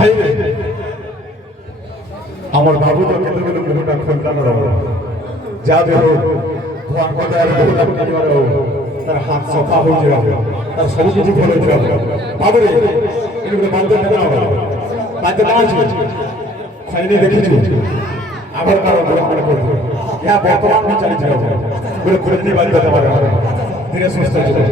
ভাই আমার বাবু তো কেতগুলো মুখটা খুলতাম যা দেহ ভগবান কথার বহুটা নিবার তার হাত সফা হয়ে যাবে তার সব কিছু ভালো যাবে বাবু রে এগুলো বাঁধতে না হবে বাঁধতে না আছে খাইনি দেখেছি আবার কারো বড় মনে করবে ইয়া বর্তমান में चली जाओ पूरे पूरे नहीं बात बता रहा है धीरे सुस्त चलो